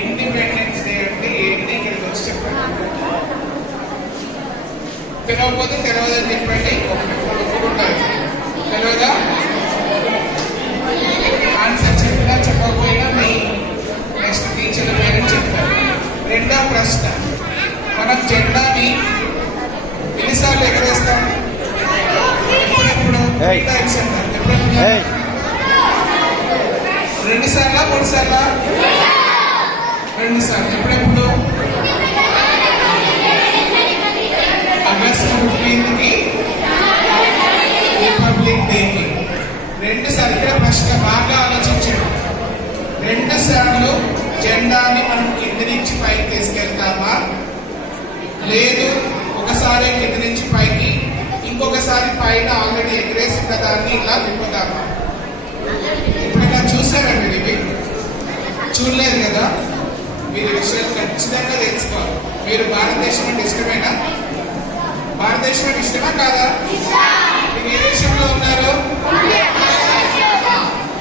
Independence day అంటే ఏంటి ఇక్కడికి వచ్చి చెప్పండి. తెలియకపోతే తెలియదని చెప్పండి. ఒప్పుకుంటారు. తెలియదా ఆన్సర్ చెప్పినా చెప్పకపోయినా మీ నెక్స్ట్ టీచర్ పేరు చెప్తారు. రెండో ప్రశ్న, మనం జెండాని ఎన్నిసార్లు ఎగరేస్తాం? ఎప్పుడెప్పుడు? 3 times అంటారు. ఎప్పుడు? 2 సార్లా 3 సార్లా? 2 సార్లు. ఎప్పుడెప్పుడు? ఆగస్టు 15కి రిపబ్లిక్ డేకి 2 సార్లు. ఇక్కడ ప్రశ్న బాగా ఆలోచించండి. 2 సార్లు జెండాని మనం కింది నుంచి పైకి తీసుకెళ్తామా, లేదు ఒకసారి కింది నుంచి పైకి ఇంకొకసారి పైన ఆల్రెడీ ఎగరేసిన దాన్ని ఇలా విప్పుదామా? ఎప్పుడైనా చూసారండి ఇవి? చూడలేదు కదా. మీరు విషయాలు ఖచ్చితంగా తెలుసుకోవాలి. మీరు భారతదేశం అంటే ఇష్టమేనా? భారతదేశం అంటే ఇష్టమా కాదా? మీరు ఏ దేశంలో ఉన్నారు?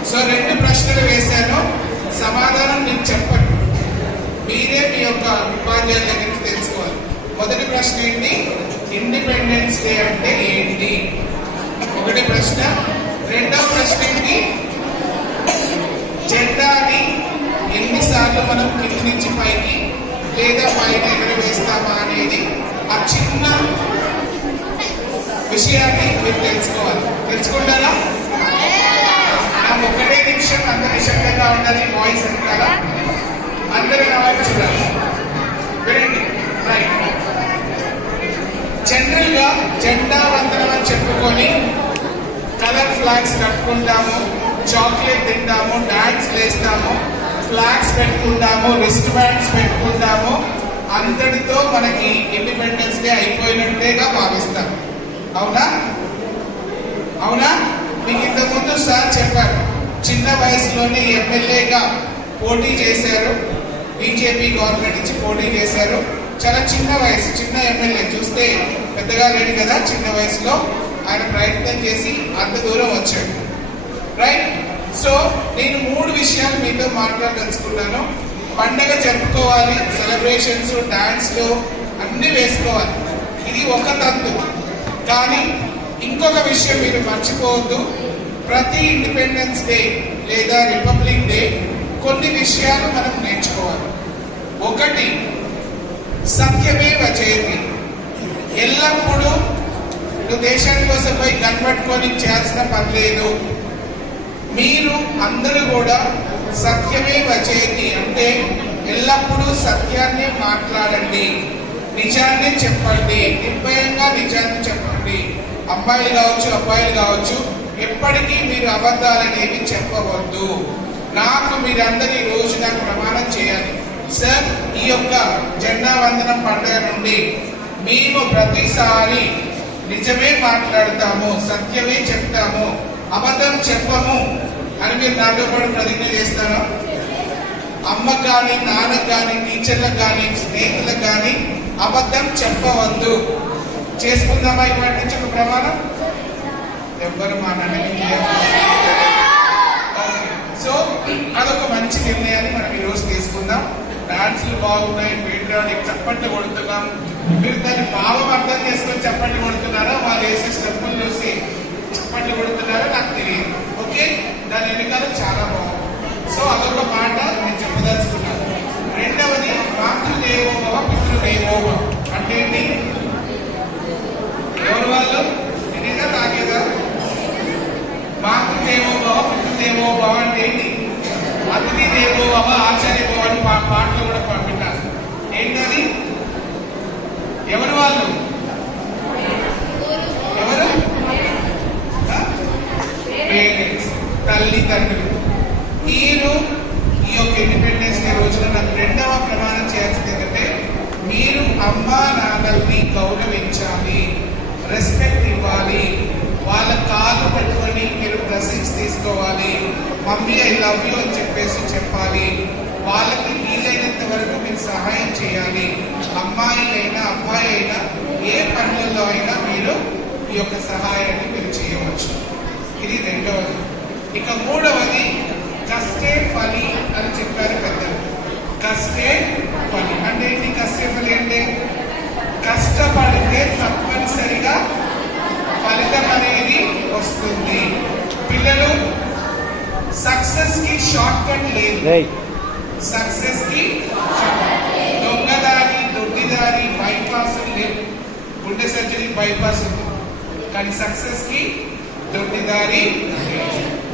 సో 2 ప్రశ్నలు వేశాను, సమాధానం మీకు చెప్పండి. మీరే మీ యొక్క ఉపాధ్యాయుల దగ్గర నుంచి తెలుసుకోవాలి. మొదటి ప్రశ్న ఏంటి? ఇండిపెండెన్స్ డే అంటే ఏంటి? ఒకటి ప్రశ్న. రెండవ ప్రశ్న ఏంటి? జెండాని ఎన్నిసార్లు మనం కింది నుంచి పైకి లేదా పైన ఎగరవేస్తామా అనేది ఆ చిన్న విషయాన్ని మీరు తెలుసుకోవాలి. తెలుసుకుంటారా? నాకు 1 నిమిషం అందరి శబ్దంగా ఉండాలి. వాయిస్ అంటారా? అందరూ రావాలి చూడాలి. వినండి. రైట్. జనరల్ గా జెండా వందనం అని చెప్పుకొని కలర్ ఫ్లాగ్స్ కట్టుకుంటాము, చాక్లెట్ తింటాము, డాన్స్ వేస్తాము, ఫ్లాగ్స్ పెట్టుకుంటాము, రిస్ట్ బ్యాండ్స్ పెట్టుకుంటాము. అంతటితో మనకి ఇండిపెండెన్స్ డే అయిపోయినట్టేగా భావిస్తాం. అవునా? అవునా? మీకు ఇంతకుముందు సార్ చెప్పారు, చిన్న వయసులోనే ఎమ్మెల్యేగా పోటీ చేశారు. బీజేపీ గవర్నమెంట్ నుంచి పోటీ చేశారు. చాలా చిన్న వయసు, చిన్న ఎమ్మెల్యే. చూస్తే పెద్దగా లేడు కదా. చిన్న వయసులో ఆయన ప్రయత్నం చేసి అంత దూరం వచ్చాడు. రైట్. సో నేను 3 విషయాలు మీతో మాట్లాడదలుచుకున్నాను. పండగ జరుపుకోవాలి, సెలబ్రేషన్స్, డాన్స్లు అన్ని వేసుకోవాలి. ఇది ఒక తంతు. కానీ ఇంకొక విషయం మీరు మర్చిపోవద్దు. ప్రతి ఇండిపెండెన్స్ డే లేదా రిపబ్లిక్ డే కొన్ని విషయాలు మనం నేర్చుకోవాలి. ఒకటి, సత్యమేవ జయతే. ఎల్లప్పుడూ నువ్వు దేశాని కోసం పోయి కనబట్టుకొని చేయాల్సిన పని లేదు. మీరు అందరూ కూడా సత్యమేవ జయతే అంటే ఎల్లప్పుడూ సత్యాన్ని మాట్లాడండి, నిజాన్ని చెప్పండి, నిర్భయంగా నిజాన్ని చెప్పండి. అమ్మాయిలు కావచ్చు, అబ్బాయిలు కావచ్చు, ఎప్పటికీ మీరు అబద్ధాలనేవి చెప్పవద్దు. నాకు మీరందరి రోజు నాకు ప్రమాణం చేయాలి, సార్ ఈ యొక్క జెండా వందనం పండుగ నుండి మేము ప్రతిసారి నిజమే మాట్లాడతాము, సత్యమే చెప్తాము, అబద్ధం చెప్పము అని మీరు నాతో పాటు ప్రతిజ్ఞ చేస్తారా? అమ్మకు కానీ, నాన్నకు కానీ, టీచర్లకు కానీ, స్నేహితులకు కానీ అబద్ధం చెప్పవద్దు. చేసుకుందామా ఇవాటి నుంచి ఒక ప్రమాణం? ఎవ్వరు మా సో అదొక మంచి నిర్ణయాన్ని మనం ఈరోజు తీసుకుందాం. డాన్సులు బాగున్నాయి, పేట్రియాటిక్ చప్పట్లు కొడుతున్నాం. మీరు దాన్ని భావం అర్థం చేసుకొని చప్పట్లు కొడుతున్నారా, వాళ్ళు వేసే స్టెప్పులు చూసి చప్పట్లు కొడుతున్నారో నాకు తెలియదు. ఓకే, దాని వెనకాల చాలా బాగుంది. సో అదొక మాట నేను చెప్పదలుచుకున్నాను. రెండవది, మాతృదేవోభవ పితృదేవోభవ అంటే ఏంటి? ఎవరు వాళ్ళు? నేనేగా తాగేదా? మాతృదేవోభవ పితృదేవోభవ అంటే ఏంటి? అతిథి దేవోభవ ఆచార్య భవ అని పాటలు కూడా పంపిస్తారు. ఏంటది? ఎవరు వాళ్ళు? ఎవరు? పేరెంట్స్, తల్లిదండ్రులు. మీరు ఈ యొక్క ఇండిపెండెన్స్ డే రోజున నాకు రెండవ ప్రమాణం చేయాల్సింది ఏంటంటే, మీరు అమ్మా నాన్నల్ని గౌరవించాలి, రెస్పెక్ట్ ఇవ్వాలి, వాళ్ళ కాళ్ళు పెట్టుకొని మీరు బ్లెస్సింగ్స్ తీసుకోవాలి, మమ్మీ ఐ లవ్ యూ అని చెప్పేసి చెప్పాలి. వాళ్ళకి వీలైనంత వరకు మీరు సహాయం చేయాలి. అమ్మాయిలైనా అబ్బాయి అయినా ఏ పనులలో అయినా మీరు ఈ యొక్క సహాయాన్ని మీరు చేయవచ్చు. ఇది రెండవది. ఇక మూడవది, కష్టే ఫలి అని చెప్పారు పెద్దలు. కష్ట లేదు. సక్సెస్ కి దొంగదారి దొడ్డిదారి బైపాస్ లేదు. గుండె సర్జరీ బైపాస్ ఉంది, కానీ సక్సెస్ కి దొడ్డిదారి.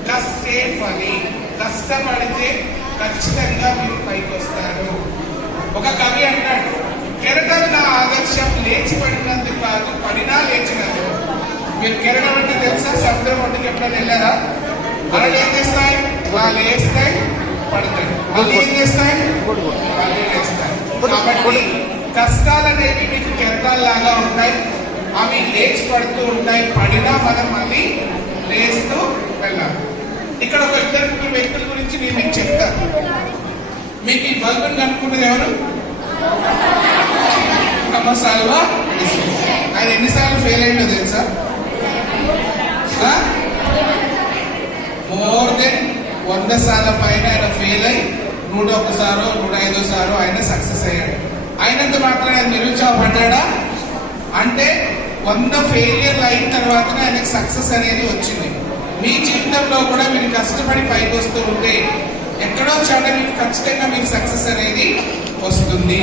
కష్టే ఫలి, కష్టపడితే ఖచ్చితంగా మీరు పైకి వస్తారు. ఒక కవి అంటాడు, కెరటం నా ఆదర్శం లేచి పడినందుకు కాదు, పడినా లేచినది. మీరు కెరటం అంటే తెలుసా? సముద్రం ఒడ్డుకి ఎప్పుడైనా వెళ్ళారా? అలా ఏం చేస్తాయి? అలా లేస్తాయి, పడతాయి, మళ్ళీ ఏం చేస్తాయి? మళ్ళీ లేస్తాయి. కాబట్టి కష్టాలు అనేవి మీకు కెరటాల్లాగా ఉంటాయి, అవి లేచి పడుతూ ఉంటాయి, పడినా మనం మళ్ళీ లేస్తూ వెళ్ళాలి. ఇక్కడ ఒక ఇద్దరు వ్యక్తుల గురించి నేను మీకు చెప్తాను. మీకు ఈ బల్బుని కనుక్కున్నది ఎవరు? Thomas Alva Edison. ఆయన ఎన్నిసార్లు ఫెయిల్ అయిందో తెలుసా? మోర్ దెన్ 100 సార్ల పైన ఆయన ఫెయిల్ అయి 101 సారో 105 సారో ఆయన సక్సెస్ అయ్యాడు. అయినంత మాత్రం ఆయన నిరుత్సాహపడ్డా అంటే 100 ఫెయిలియర్లు అయిన తర్వాత ఆయనకు సక్సెస్ అనేది వచ్చింది. మీ జీవితంలో కూడా మీరు కష్టపడి పైకి వస్తూ ఉంటే ఎక్కడో చోట మీకు ఖచ్చితంగా మీకు సక్సెస్ అనేది వస్తుంది.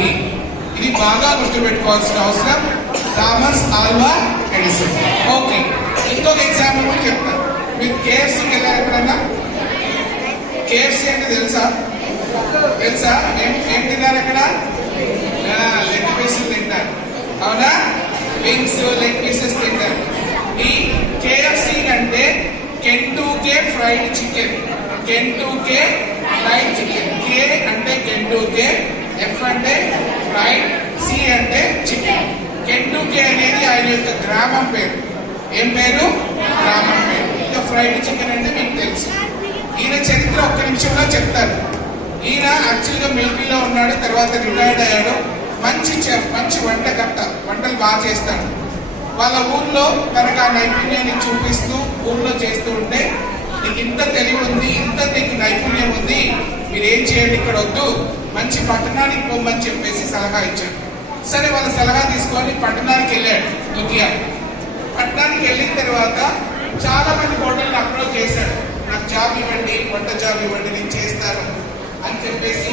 ఇది బాగా గుర్తుపెట్టుకోవాల్సిన అవసరం. Thomas Alva Edison. ఓకే, ఇంకొక ఎగ్జాంపుల్ కూడా చెప్తాను. మీరు కేఎఫ్సీకి వెళ్ళారు ఎప్పుడన్నా? కేఎఫ్సీ అంటే తెలుసా? ఏం తిన్నారు అక్కడ? లెగ్ పీసెస్ తింటారు, అవునా? వింగ్స్, లెగ్ పీసెస్ తింటారు. ఈ కేఎఫ్సీ అంటే Kentucky fried chicken. Kentucky fried chicken. K అంటే కెంటూకే, ఎఫ్ అంటే ఫ్రైడ్, సి అంటే చికెన్. కెంటూకే అనేది ఆయన యొక్క గ్రామం పేరు. ఏం పేరు? గ్రామం పేరు. ఇంకా ఫ్రైడ్ చికెన్ అంటే మీకు తెలుసు. ఈయన చరిత్ర ఒక్క నిమిషంలో చెప్తారు. ఈయన యాక్చువల్గా మిలిటరీలో ఉన్నాడు, తర్వాత రిటైర్డ్ అయ్యాడు. మంచి చెఫ్, మంచి వంటకర్త, వంటలు బాగా చేస్తాడు. వాళ్ళ ఊర్లో తనకు ఆ నైపుణ్యాన్ని చూపిస్తూ ఊర్లో చేస్తూ ఉంటే, నీకు ఇంత తెలివి ఉంది, ఇంత నీకు నైపుణ్యం ఉంది, మీరేం చేయండి, ఇక్కడ వద్దు, మంచి పట్టణానికి పోమని చెప్పేసి సలహా ఇచ్చాడు. సరే, వాళ్ళ సలహా తీసుకొని పట్టణానికి వెళ్ళాడు. లుధియా పట్టణానికి వెళ్ళిన తర్వాత చాలా మంది హోటల్ని అప్రోచ్ చేశాడు. నాకు జాబ్ ఇవ్వండి, వంట జాబ్ ఇవ్వండి, నేను చేస్తాను అని చెప్పేసి